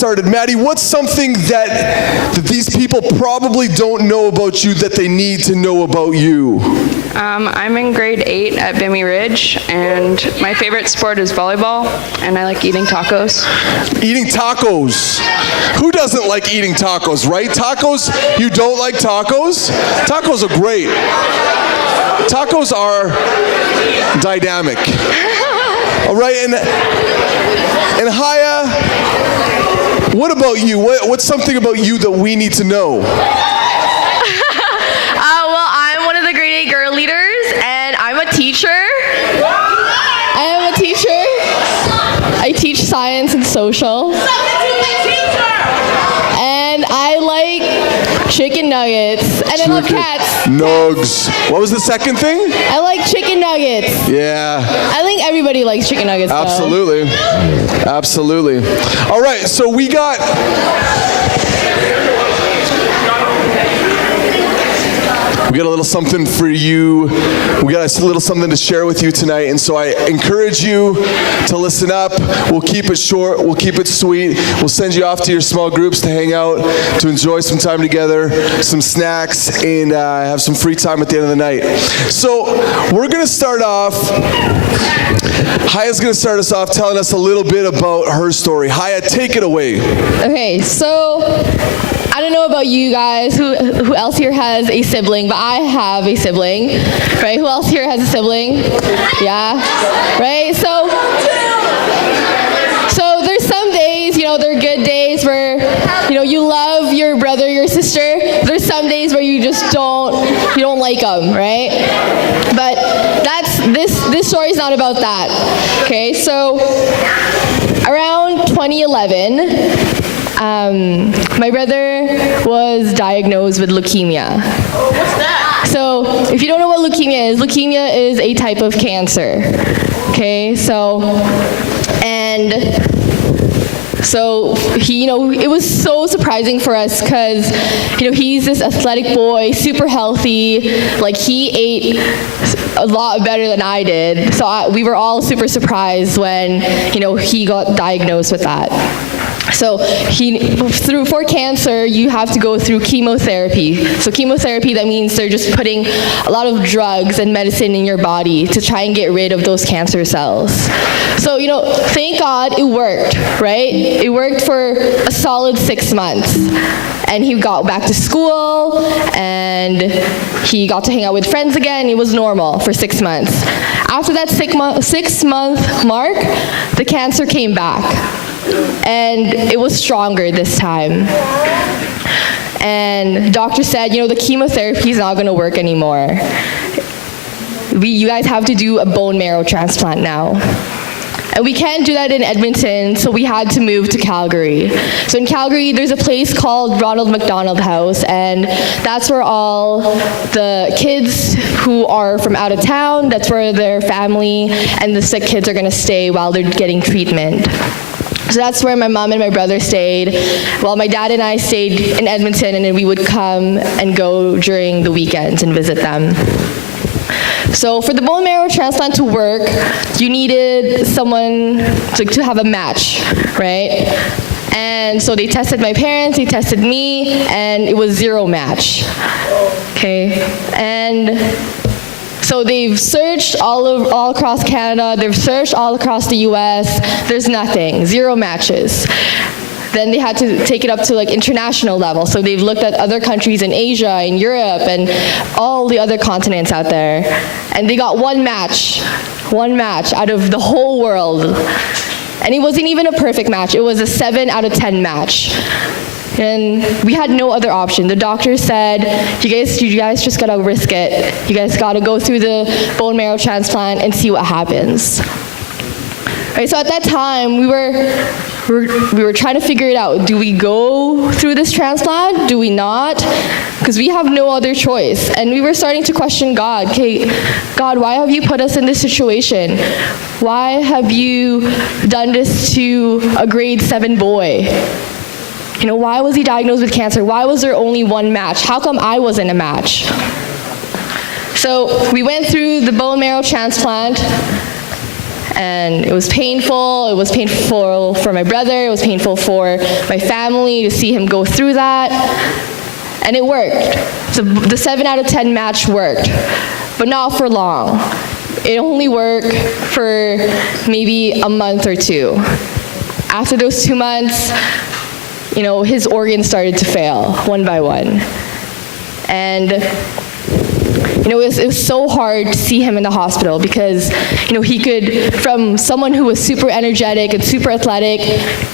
started. Maddie, what's something that these people probably don't know about you that they need to know about you? I'm in grade 8 at Bimmy Ridge, and my favorite sport is volleyball, and I like eating tacos. Eating tacos. Who doesn't like eating tacos, right? Tacos, you don't like tacos? Tacos are great. Tacos are dynamic. All right, and Haya, what about you? What's something about you that we need to know? Well, I'm one of the grade 8 girl leaders, and I'm a teacher. I am a teacher. I teach science and social. And I like chicken nuggets, and I love cats. Nugs. What was the second thing? I like chicken nuggets. Yeah. I think everybody likes chicken nuggets, though. Absolutely. Absolutely. All right, so we got a little something for you. We got a little something to share with you tonight, and so I encourage you to listen up. We'll keep it short. We'll keep it sweet. We'll send you off to your small groups to hang out, to enjoy some time together, some snacks, and have some free time at the end of the night. So we're going to start off. Haya's going to start us off telling us a little bit about her story. Haya, take it away. Okay, so I don't know about you guys, who else here has a sibling, but I have a sibling, right? Who else here has a sibling? Yeah, right? So there's some days, they're good days where, you love your brother, your sister. There's some days where you just you don't like them, right? But this story's not about that, okay? So around 2011, my brother was diagnosed with leukemia. What's that? So if you don't know what leukemia is a type of cancer. Okay, so he, it was so surprising for us because, he's this athletic boy, super healthy, like he ate a lot better than I did. So we were all super surprised when, he got diagnosed with that. So for cancer, you have to go through chemotherapy. So chemotherapy, that means they're just putting a lot of drugs and medicine in your body to try and get rid of those cancer cells. So, thank God it worked, right? It worked for a solid 6 months. And he got back to school, and he got to hang out with friends again. It was normal for 6 months. After that 6-month mark, the cancer came back. And it was stronger this time. And the doctor said, the chemotherapy is not going to work anymore. You guys have to do a bone marrow transplant now. And we can't do that in Edmonton, so we had to move to Calgary. So in Calgary, there's a place called Ronald McDonald House, and that's where all the kids who are from out of town, that's where their family and the sick kids are going to stay while they're getting treatment. So that's where my mom and my brother stayed, while my dad and I stayed in Edmonton, and then we would come and go during the weekends and visit them. So for the bone marrow transplant to work, you needed someone to have a match, right? And so they tested my parents, they tested me, and it was 0 match. Okay, and so they've searched all across Canada, they've searched all across the US, there's nothing, 0 matches. Then they had to take it up to international level. So they've looked at other countries in Asia, in Europe, and all the other continents out there. And they got one match out of the whole world. And it wasn't even a perfect match, it was a 7 out of 10 match. And we had no other option. The doctor said, you guys just gotta risk it. You guys gotta go through the bone marrow transplant and see what happens. Right, so at that time, we were trying to figure it out. Do we go through this transplant? Do we not? Because we have no other choice. And we were starting to question God. Okay, God, why have you put us in this situation? Why have you done this to a grade 7 boy? Why was he diagnosed with cancer? Why was there only one match? How come I wasn't a match? So we went through the bone marrow transplant, And it was painful. It was painful for my brother. It was painful for my family to see him go through that. And it worked. So the 7 out of 10 match worked, but not for long. It only worked for maybe a month or two. After those 2 months, his organs started to fail one by one. And it was so hard to see him in the hospital because, he could, from someone who was super energetic and super athletic,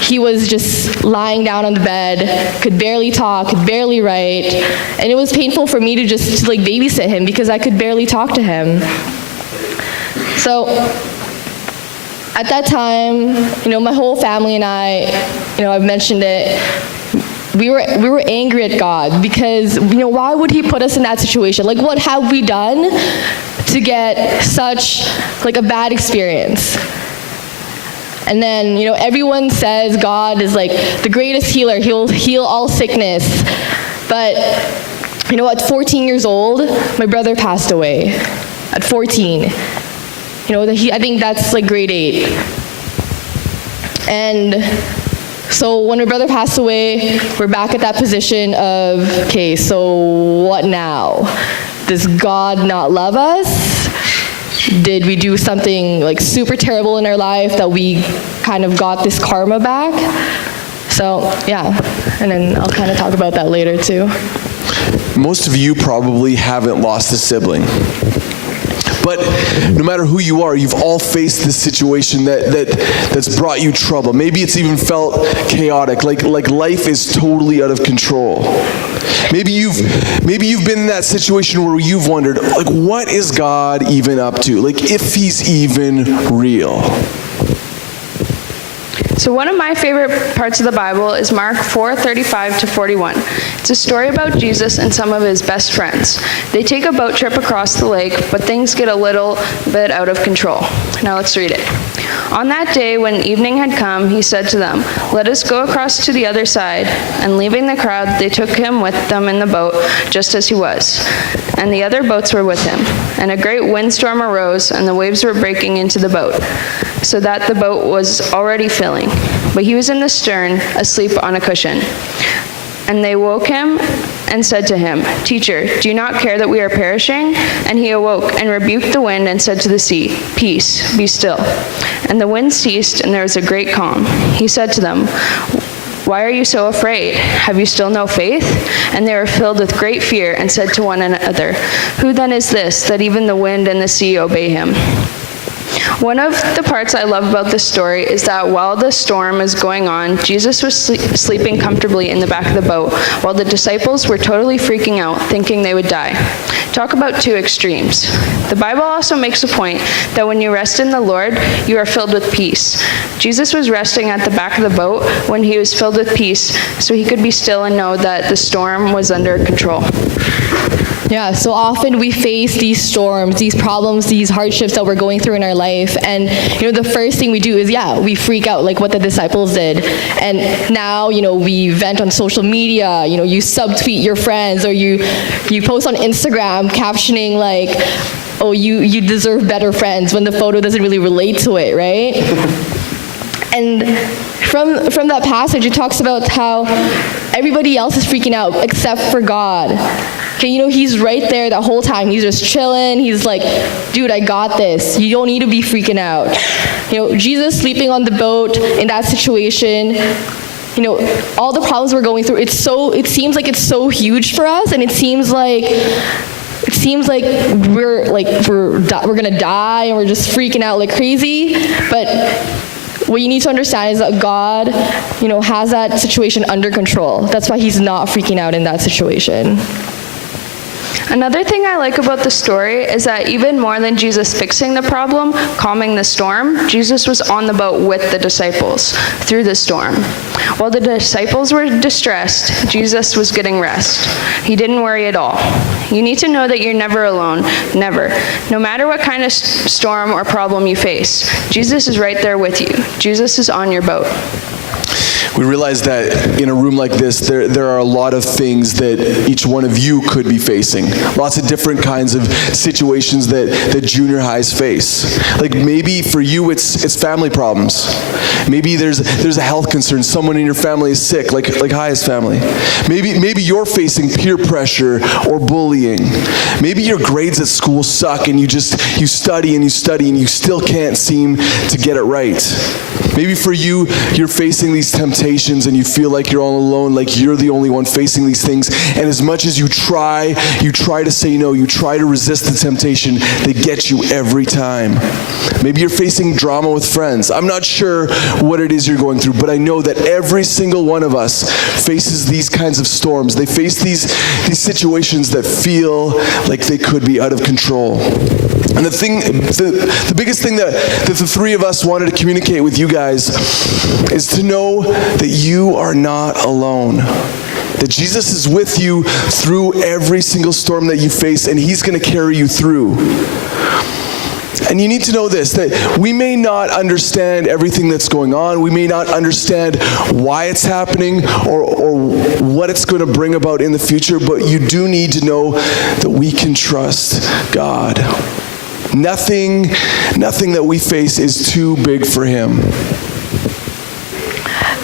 he was just lying down on the bed, could barely talk, could barely write. And it was painful for me to just babysit him because I could barely talk to him. So at that time, my whole family and I, I've mentioned it, we were angry at God because, why would he put us in that situation? Like, what have we done to get such, a bad experience? And then, everyone says God is, the greatest healer. He'll heal all sickness. But, at 14 years old, my brother passed away. At 14. I think that's, grade 8. And so when my brother passed away, we're back at that position of, okay, so what now? Does God not love us? Did we do something super terrible in our life that we kind of got this karma back? So yeah, and then I'll kind of talk about that later too. Most of you probably haven't lost a sibling. But no matter who you are, you've all faced this situation that's brought you trouble. Maybe it's even felt chaotic, like life is totally out of control. Maybe you've been in that situation where you've wondered, what is God even up to? If he's even real. So one of my favorite parts of the Bible is Mark 4:35 to 41. It's a story about Jesus and some of his best friends. They take a boat trip across the lake, but things get a little bit out of control. Now let's read it. On that day, when evening had come, he said to them, "Let us go across to the other side." And leaving the crowd, they took him with them in the boat, just as he was. And the other boats were with him. And a great windstorm arose, and the waves were breaking into the boat, so that the boat was already filling. But he was in the stern, asleep on a cushion. And they woke him and said to him, "Teacher, do you not care that we are perishing?" And he awoke and rebuked the wind and said to the sea, "Peace, be still." And the wind ceased, and there was a great calm. He said to them, "Why are you so afraid? Have you still no faith?" And they were filled with great fear and said to one another, "Who then is this, that even the wind and the sea obey him?" One of the parts I love about this story is that while the storm is going on, Jesus was sleeping comfortably in the back of the boat, while the disciples were totally freaking out, thinking they would die. Talk about two extremes. The Bible also makes a point that when you rest in the Lord, you are filled with peace. Jesus was resting at the back of the boat when he was filled with peace, so he could be still and know that the storm was under control. Yeah, so often we face these storms, these problems, these hardships that we're going through in our life, and the first thing we do is, we freak out like what the disciples did. And now, we vent on social media, you subtweet your friends, or you post on Instagram captioning like, "Oh, you deserve better friends," when the photo doesn't really relate to it, right? And from that passage, it talks about how everybody else is freaking out except for God. Okay, he's right there the whole time. He's just chilling. He's like, "Dude, I got this. You don't need to be freaking out." Jesus sleeping on the boat in that situation, all the problems we're going through, it seems like it's so huge for us, and it seems like we're gonna die and we're just freaking out like crazy. But what you need to understand is that God, has that situation under control. That's why he's not freaking out in that situation. Another thing I like about the story is that even more than Jesus fixing the problem, calming the storm, Jesus was on the boat with the disciples through the storm. While the disciples were distressed, Jesus was getting rest. He didn't worry at all. You need to know that you're never alone, never. No matter what kind of storm or problem you face, Jesus is right there with you. Jesus is on your boat. We realize that in a room like this, there are a lot of things that each one of you could be facing. Lots of different kinds of situations that junior highs face. Like maybe for you, it's family problems. Maybe there's a health concern. Someone in your family is sick, like Haya's family. Maybe you're facing peer pressure or bullying. Maybe your grades at school suck and you study and you study and you still can't seem to get it right. Maybe for you, you're facing these temptations and you feel like you're all alone, like you're the only one facing these things. And as much as you try to say no, you try to resist the temptation, they get you every time. Maybe you're facing drama with friends. I'm not sure what it is you're going through, but I know that every single one of us faces these kinds of storms. They face these situations that feel like they could be out of control. And the biggest thing that the three of us wanted to communicate with you guys is to know that you are not alone. That Jesus is with you through every single storm that you face, and he's going to carry you through. And you need to know this, that we may not understand everything that's going on. We may not understand why it's happening or what it's going to bring about in the future, but you do need to know that we can trust God. Nothing that we face is too big for him.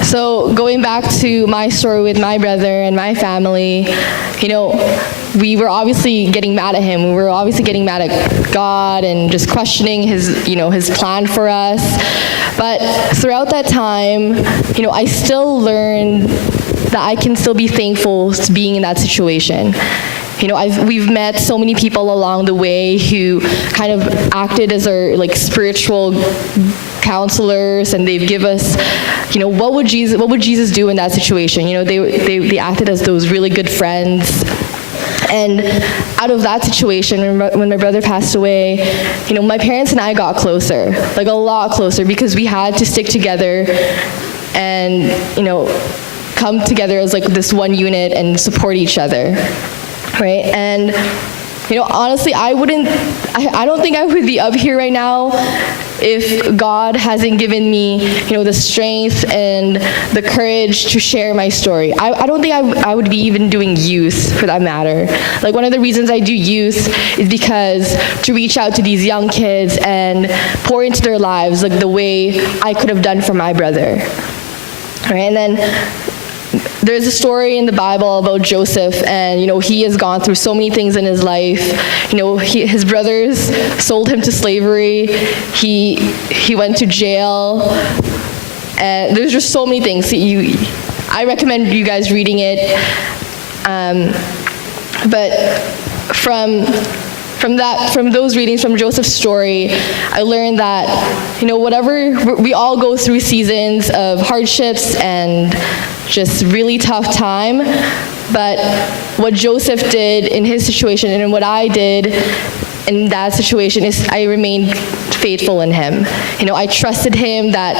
So going back to my story with my brother and my family, we were obviously getting mad at him. We were obviously getting mad at God and just questioning his plan for us. But throughout that time, I still learned that I can still be thankful to being in that situation. We've met so many people along the way who kind of acted as our spiritual counselors, and they've given us, what would Jesus do in that situation? They acted as those really good friends. And out of that situation, when my brother passed away, my parents and I got closer, a lot closer, because we had to stick together and, come together as this one unit and support each other. Right? And, honestly, I don't think I would be up here right now if God hasn't given me, the strength and the courage to share my story. I don't think I would be even doing youth, for that matter. One of the reasons I do youth is because to reach out to these young kids and pour into their lives the way I could have done for my brother. Right? And then there's a story in the Bible about Joseph, and he has gone through so many things in his life. His brothers sold him to slavery. He went to jail, and there's just so many things. I recommend you guys reading it. But from those readings, from Joseph's story, I learned that whatever we all go through seasons of hardships and just really tough time, but what Joseph did in his situation and what I did in that situation is I remained faithful in him. I trusted him that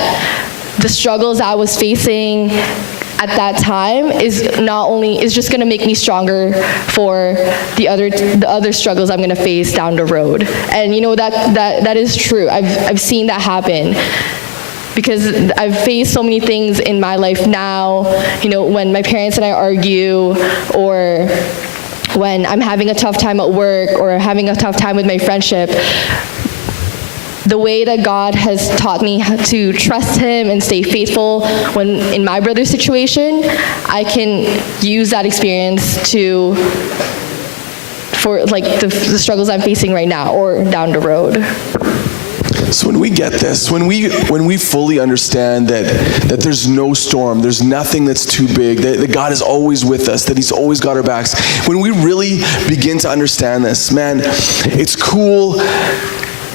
the struggles I was facing at that time is just going to make me stronger for the other struggles I'm going to face down the road. And that is true. I've seen that happen. Because I've faced so many things in my life now, when my parents and I argue, or when I'm having a tough time at work, or having a tough time with my friendship, the way that God has taught me to trust him and stay faithful when in my brother's situation, I can use that experience for the struggles I'm facing right now or down the road. So when we get this, when we fully understand that there's no storm, there's nothing that's too big, that God is always with us, that he's always got our backs, when we really begin to understand this, man, it's cool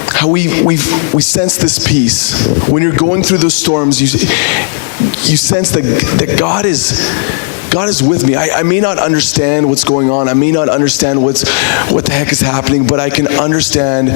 how we sense this peace. When you're going through those storms, you sense that God is with me. I may not understand what's going on. I may not understand what the heck is happening, but I can understand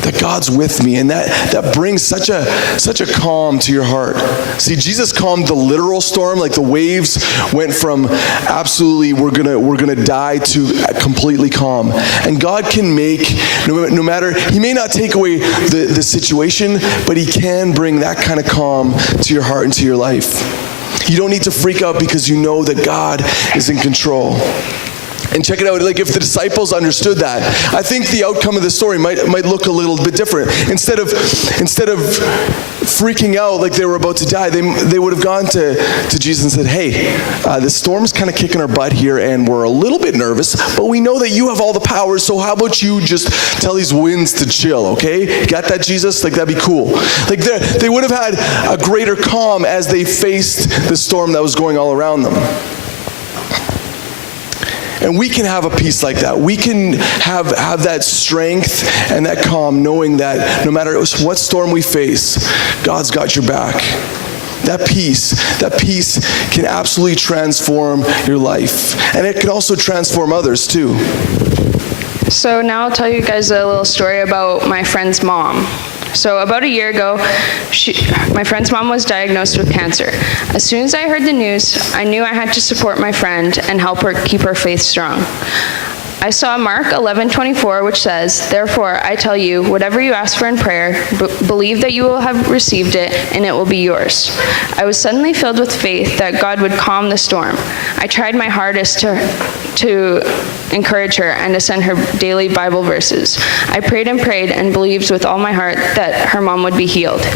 that God's with me, and that brings such a calm to your heart. See, Jesus calmed the literal storm, the waves went from absolutely we're gonna die to completely calm. And God can make, no matter, he may not take away the situation, but he can bring that kind of calm to your heart and to your life. You don't need to freak out because you know that God is in control. And check it out, like if the disciples understood that, I think the outcome of the story might look a little bit different. Instead of freaking out like they were about to die, they would have gone to Jesus and said, hey, the storm's kind of kicking our butt here and we're a little bit nervous, but we know that you have all the power, so how about you just tell these winds to chill, okay? Got that, Jesus? Like, that'd be cool. Like, they would have had a greater calm as they faced the storm that was going all around them. And we can have a peace like that. We can have that strength and that calm, knowing that no matter what storm we face, God's got your back. That peace can absolutely transform your life. And it can also transform others too. So now I'll tell you guys a little story about my friend's mom. So about a year ago, my friend's mom was diagnosed with cancer. As soon as I heard the news, I knew I had to support my friend and help her keep her faith strong. I saw Mark 11:24, which says, "Therefore I tell you, whatever you ask for in prayer, believe that you will have received it, and it will be yours." I was suddenly filled with faith that God would calm the storm. I tried my hardest to encourage her and to send her daily Bible verses. I prayed and believed with all my heart that her mom would be healed.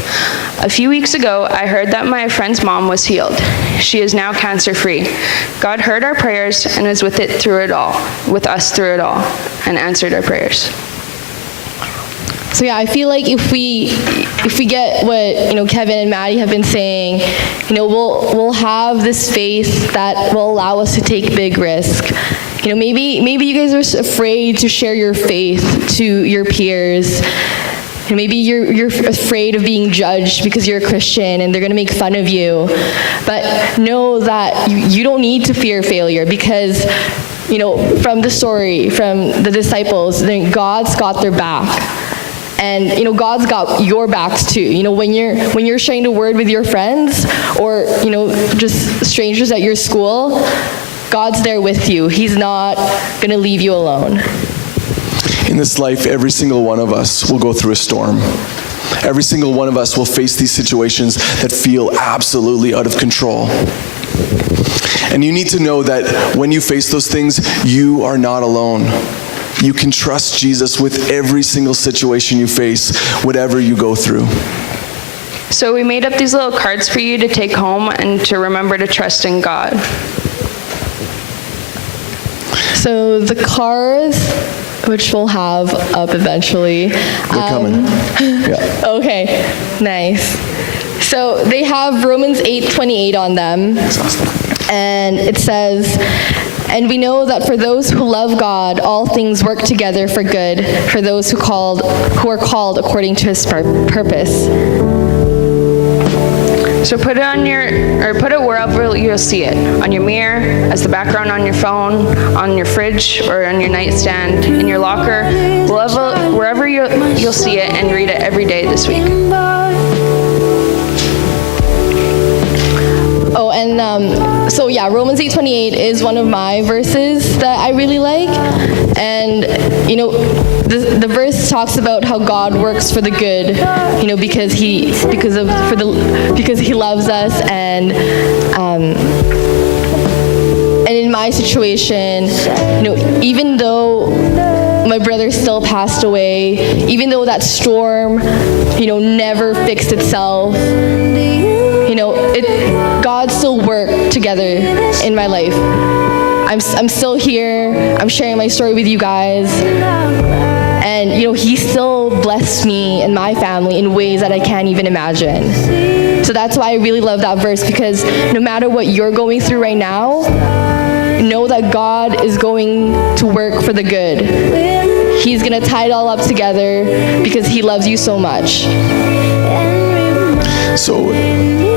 A few weeks ago, I heard that my friend's mom was healed. She is now cancer-free. God heard our prayers and is with us through it all, and answered our prayers. So yeah, I feel like if we get what Kevin and Maddie have been saying, we'll have this faith that will allow us to take big risk. Maybe you guys are afraid to share your faith to your peers. And maybe you're afraid of being judged because you're a Christian and they're going to make fun of you. But know that you don't need to fear failure because, from the story, from the disciples, God's got their back. And God's got your backs too. When you're sharing the word with your friends or just strangers at your school, God's there with you. He's not going to leave you alone. In this life, every single one of us will go through a storm. Every single one of us will face these situations that feel absolutely out of control. And you need to know that when you face those things, you are not alone. You can trust Jesus with every single situation you face, whatever you go through. So we made up these little cards for you to take home and to remember to trust in God. So the cards, which we'll have up eventually. They're coming. Yeah. Okay, nice. So they have Romans 8:28 on them. And it says, "And we know that for those who love God, all things work together for good, for those who are called according to his purpose." So put it wherever you'll see it. On your mirror, as the background on your phone, on your fridge, or on your nightstand, in your locker, wherever you'll see it, and read it every day this week. Oh, and so yeah, Romans 8:28 is one of my verses that I really like. And the verse talks about how God works for the good, because he loves us, and in my situation, even though my brother still passed away, even though that storm, never fixed itself, God still worked together in my life. I'm still here. I'm sharing my story with you guys. And, he still blessed me and my family in ways that I can't even imagine. So that's why I really love that verse, because no matter what you're going through right now, know that God is going to work for the good. He's going to tie it all up together because he loves you so much. So,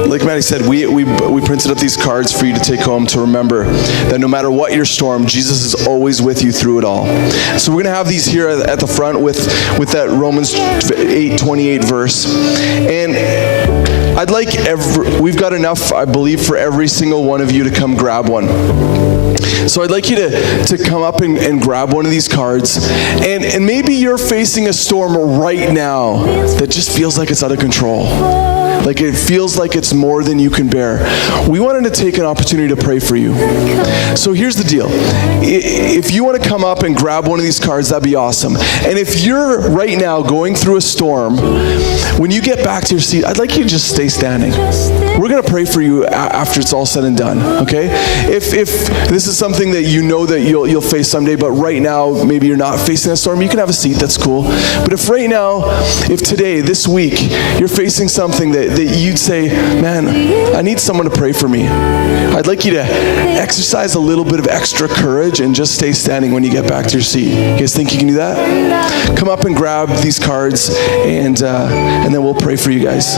like Maddie said, we printed up these cards for you to take home to remember that no matter what your storm, Jesus is always with you through it all. So we're going to have these here at the front with that Romans 8:28 verse. And I'd like we've got enough, I believe, for every single one of you to come grab one. So I'd like you to come up and grab one of these cards. And maybe you're facing a storm right now that just feels like it's out of control. like it feels like it's more than you can bear, we wanted to take an opportunity to pray for you. So here's the deal. If you want to come up and grab one of these cards, that'd be awesome. And if you're right now going through a storm, when you get back to your seat, I'd like you to just stay standing. We're going to pray for you after it's all said and done, okay? If this is something that you know that you'll face someday, but right now maybe you're not facing a storm, you can have a seat, that's cool. But if right now, if today, this week, you're facing something that you'd say, man, I need someone to pray for me, I'd like you to exercise a little bit of extra courage and just stay standing when you get back to your seat. You guys think you can do that? Come up and grab these cards, and then we'll pray for you guys.